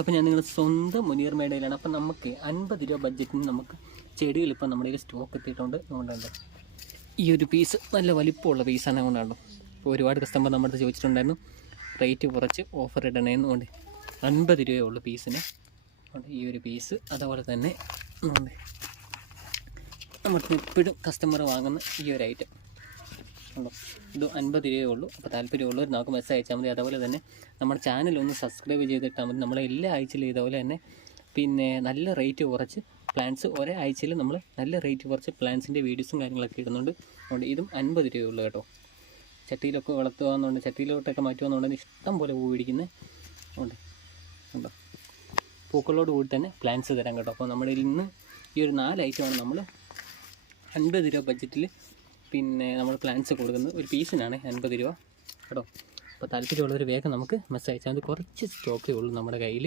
അപ്പോൾ ഞാൻ നിങ്ങൾ സ്വന്തം മുനിയർ മേടയിലാണ്. അപ്പോൾ നമുക്ക് അൻപത് രൂപ ബഡ്ജറ്റിന് നമുക്ക് ചെടികൾ ഇപ്പോൾ നമ്മുടെ കയ്യിൽ സ്റ്റോക്ക് എത്തിയിട്ടുണ്ട്. അതുകൊണ്ടുണ്ട് ഈ ഒരു പീസ് നല്ല വലിപ്പമുള്ള പീസാണ് അതുകൊണ്ടാണ് ഇപ്പോൾ ഒരുപാട് കസ്റ്റമർ നമ്മുടെ അടുത്ത് ചോദിച്ചിട്ടുണ്ടായിരുന്നു. റേറ്റ് കുറച്ച് ഓഫർ ഇടണേന്ന് കൊണ്ട് അൻപത് രൂപയുള്ള പീസിന് ഈ ഒരു പീസ് അതുപോലെ തന്നെ നമ്മുടെ എപ്പോഴും കസ്റ്റമർ വാങ്ങുന്ന ഈ ഒരു ഐറ്റം ഉണ്ടോ ഇത് അൻപത് രൂപയേ ഉള്ളൂ. അപ്പോൾ താല്പര്യമുള്ളവർ നമുക്ക് മെസ്സേജ് അയച്ചാൽ മതി. അതുപോലെ തന്നെ നമ്മുടെ ചാനൽ ഒന്ന് സബ്സ്ക്രൈബ് ചെയ്തിട്ടാൽ മതി. നമ്മളെ എല്ലാ ആഴ്ചയിലും ഇതുപോലെ തന്നെ പിന്നെ നല്ല റേറ്റ് കുറച്ച് പ്ലാൻസ് ഒരേ ആഴ്ചയിൽ നമ്മൾ നല്ല റേറ്റ് കുറച്ച് പ്ലാൻസിന്റെ വീഡിയോസും കാര്യങ്ങളൊക്കെ ഇടുന്നുണ്ട്. അതുകൊണ്ട് ഇതും അൻപത് രൂപയേ ഉള്ളൂ കേട്ടോ. ചട്ടിയിലൊക്കെ വളർത്തുകയെന്നുണ്ട് ചട്ടിയിലോട്ടൊക്കെ മാറ്റുകയെന്നുണ്ടെങ്കിൽ ഇഷ്ടം പോലെ പൂ പിടിക്കുന്നത് ഉണ്ട്. ഉണ്ടോ? പൂക്കളോട് കൂടി തന്നെ പ്ലാൻസ് തരാം കേട്ടോ. അപ്പോൾ നമ്മുടെ ഇന്ന് ഈ ഒരു നാല് ഐറ്റമാണ് നമ്മൾ അൻപത് രൂപ ബഡ്ജറ്റിൽ പിന്നെ നമ്മൾ പ്ലാൻസ് കൊടുക്കുന്നത് ഒരു പീസിനാണ് അൻപത് രൂപ. കേട്ടോ? അപ്പോൾ താല്പര്യമുള്ളവർ വേഗം നമുക്ക് മെസ്സേജ് അയച്ചാൽ മതി കുറച്ച് സ്റ്റോക്കേ ഉള്ളൂ നമ്മുടെ കയ്യിൽ